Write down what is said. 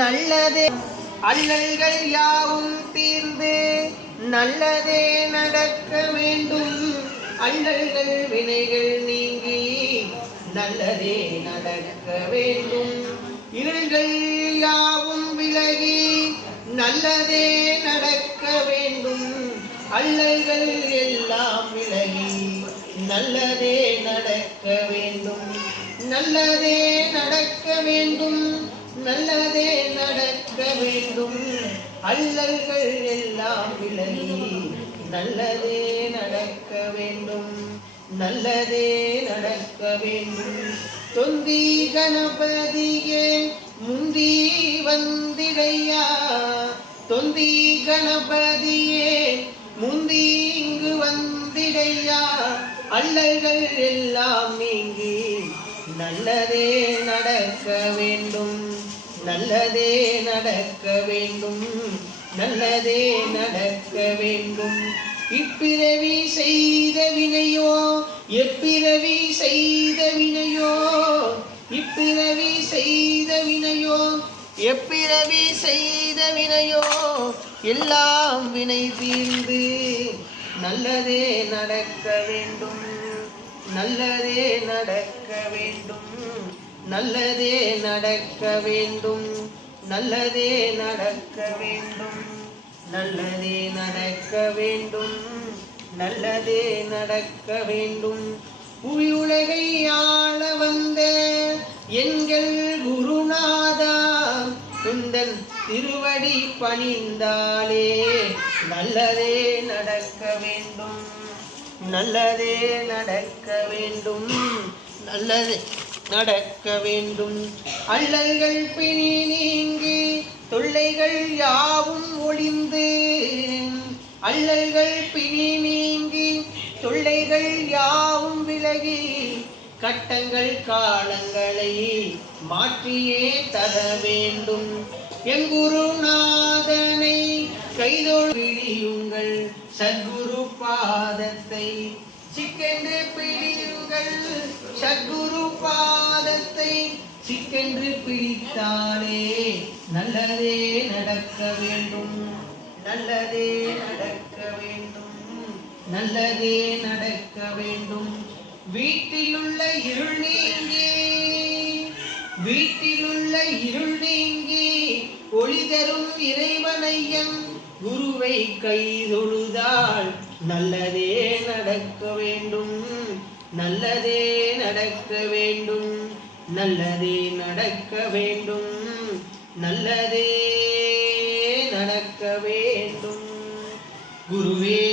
நல்லதே அல்லல்கள் யாவும் தீர்ந்து நல்லதே நடக்க வேண்டும். அல்லல்கள் வினைகள் நீங்கி நல்லதே நடக்க வேண்டும். இருள்கள் யாவும் விலகி நல்லதே நடக்க வேண்டும். அல்லல்கள் எல்லாம் விலகி நல்லதே நடக்க வேண்டும். நல்லதே நடக்க வேண்டும். நல்லதே நடக்க வேண்டும். அல்லல்கள் எல்லாம் விலகி நல்லதே நடக்க வேண்டும். நல்லதே நடக்க வேண்டும். தொந்தி கணபதியே முந்தி வந்திடையா. தொந்தி கணபதியே முந்தி இங்கு வந்திடையா. அல்லல்கள் எல்லாம் நீங்கி நல்லதே நடக்க வேண்டும். நல்லதே நடக்க வேண்டும். நல்லதே நடக்க வேண்டும். இப்பிறவி செய்த வினையோ எப்பிறவி செய்த வினையோ. இப்பிறவி செய்த வினையோ எப்பிறவி செய்த வினையோ. எல்லாம் வினை தீர்ந்து நல்லதே நடக்க வேண்டும். நல்லதே நடக்க வேண்டும். நல்லதே நடக்க வேண்டும். நல்லதே நடக்க வேண்டும். நல்லதே நடக்க வேண்டும். நல்லதே நடக்க வேண்டும். புவியுலகை ஆள வந்த எங்கள் குருநாதா உந்தன் திருவடி பணிந்தாலே நல்லதே நடக்க வேண்டும். நல்லதே நடக்க வேண்டும். நல்லதே நடக்க வேண்டும். அல்லல்கள் பிணி நீங்கி தொல்லைகள் யாவும் ஒளிந்து. அல்லல்கள் பிணி நீங்கி தொல்லைகள் யாவும் விலகி கட்டங்கள் காலங்களை மாற்றியே தர வேண்டும். எங்குருநாதனை கைதோடு பிடியுங்கள். சத்குரு பாதத்தை சிக்கென்று பிடியுங்கள். சத்குரு பாதத்தை சிக்கென்று பிடித்தாலே நல்லதே நடக்க வேண்டும். நல்லதே நடக்க வேண்டும். நல்லதே நடக்க வேண்டும். வீட்டிலுள்ள இருள் நீங்கி வீட்டிலுள்ள இருள் நீங்கி ஒளி தரும் இறைவனையன் குருவை கைதொழுதால் நல்லதே நடக்க வேண்டும். நல்லதே நடக்க வேண்டும். நல்லதே நடக்க வேண்டும். நல்லதே நடக்க வேண்டும். குருவே